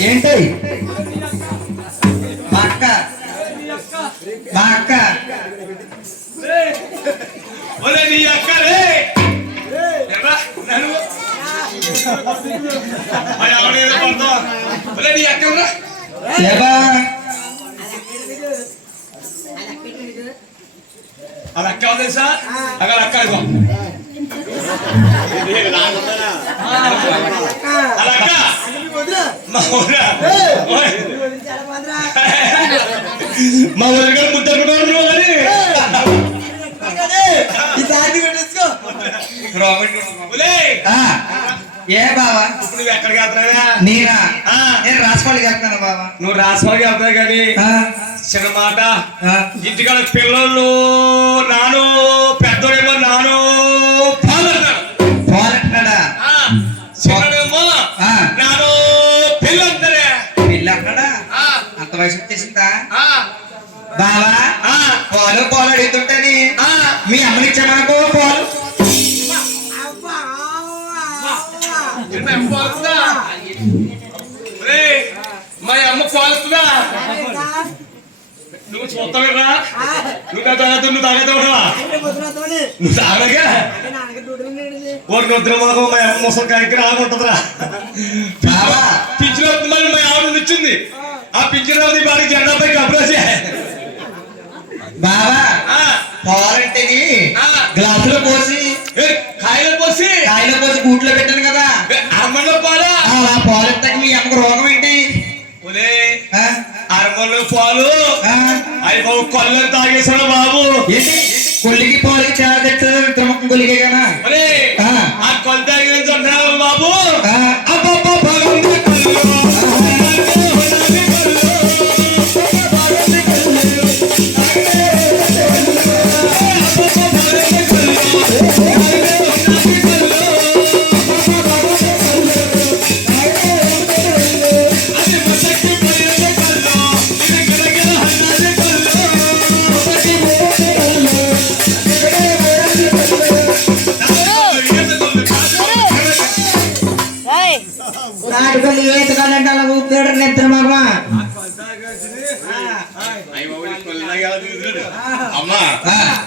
ఏంటి మా అక్క మా అక్క నీ అక్క రే నీ అక్క అలా అక్క తెలుసా అక్కడ అక్క అలా అక్క మా ఊరిగా ముద్దరు ఏ బావా నువ్వు ఎక్కడికి వెళ్తున్నావా? నేనా నేను రాసుకోవాలి వెళ్తాను బావా. నువ్వు రాసుకోవాలి వెళ్తావు కానీ చిన్న మాట ఇంటికాడ పిల్లలు నాను పెద్దోడేమో నాను పోలంటాడా చిన్నడేమో నాను పిల్ల అంటారే పిల్ల అంటాడా అంత వయసు వచ్చేసిందా బావా? పాలు పాలు అడుగుతుంటని మీ అమ్మని ఇచ్చామనుకో పాలు మా అమ్మ పాలుతుందా? నువ్వు చూస్తావురా నువ్వు తాగదు నువ్వు తాగతావురా నువ్వు తాగగా ఒకటి వద్దు మాకు మా అమ్మ ముసలి కాయకి రాకుంటుందిరా పింఛన్ అవుతుందని మా ఆవిడ ఇచ్చింది. ఆ పింఛన్ అవుతుంది వాడికి జెండాపై కప్పులేసే బావా. పాలంటే గ్లాసులో పోసి కాయలో పోసి గూట్లో పెట్టాను కదా అమ్మలో పాలా పాలు ఎత్తాక మీ అమ్మకు రోగం ఏంటి? అరమల్లో పాలు అవి బాబు కొల్లని తాగేసాడు బాబు. కొల్లికి పాలకి చాలా తెచ్చారు విక్రమకం కొలిగే కదా ఆ కొల్లి తాగిన బాబు నాటుకొని ఏతకాలంటే అలా ఊపిడు నిద్ర మగమా. అమ్మా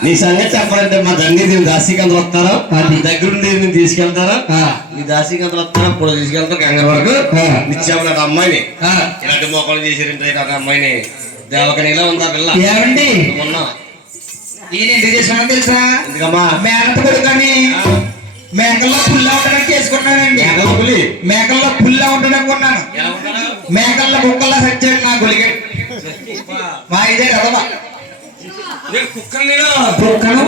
నీ సంగతి చెప్పాలంటే మా తండ్రి నేను దాసీకంతలు వస్తారా నీ దగ్గరుండి నేను తీసుకెళ్తారా నీ దాసీకంతలు వస్తారా ఇప్పుడు తీసుకెళ్తారు కంగారు వరకు నిత్యామలాంటి అమ్మాయిని ఇలాంటి మోకాలు చేసిరంటే అమ్మాయిని దేవకనిలా ఉందా పిల్ల ఏమండి మొన్న ఈయన ఎందుకు చేసుకున్నా తెలుసా? ఎందుకమ్మా మేనత కొడుకని మేకల్లో పుల్లా ఉండడానికి చేసుకున్నానండి. మేకల్లో పుల్లా ఉండడానికి కొన్నాను. మేకల్లో కుక్కల్లా సచ్చాడు నా గొలిగే మా ఇదే రదవా కుక్కను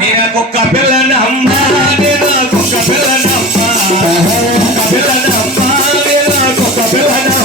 నేను కుక్క పిల్లని అమ్మ కుక్క పిల్లని అమ్మ పిల్లని అమ్మ కుక్క పిల్లని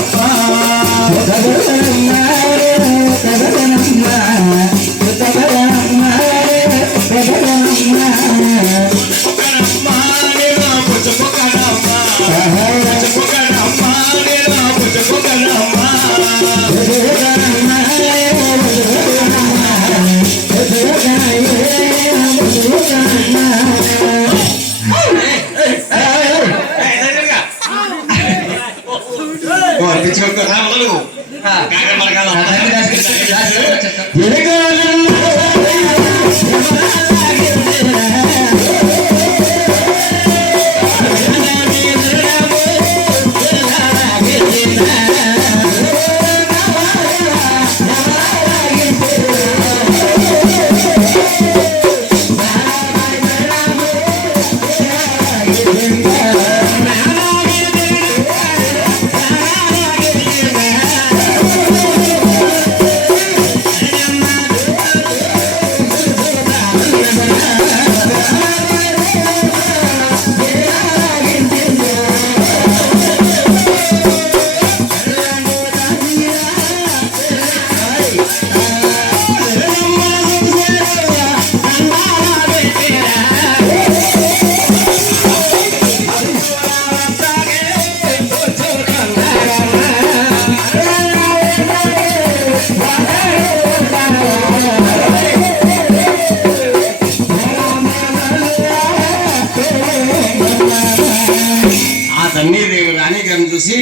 ధన్య దేవి రాణి గారిని చూసి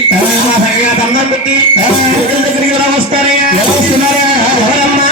దండం పెట్టి ఎదురు దగ్గరికి ఎలా వస్తారయ్యా ఎలా వస్తున్నారా ఎవరమ్మా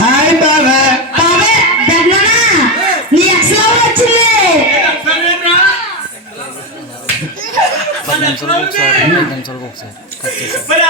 హాయ్ బాబా బాబే దగ్గరనా నీ ఎక్స్లో వచ్చింది మరి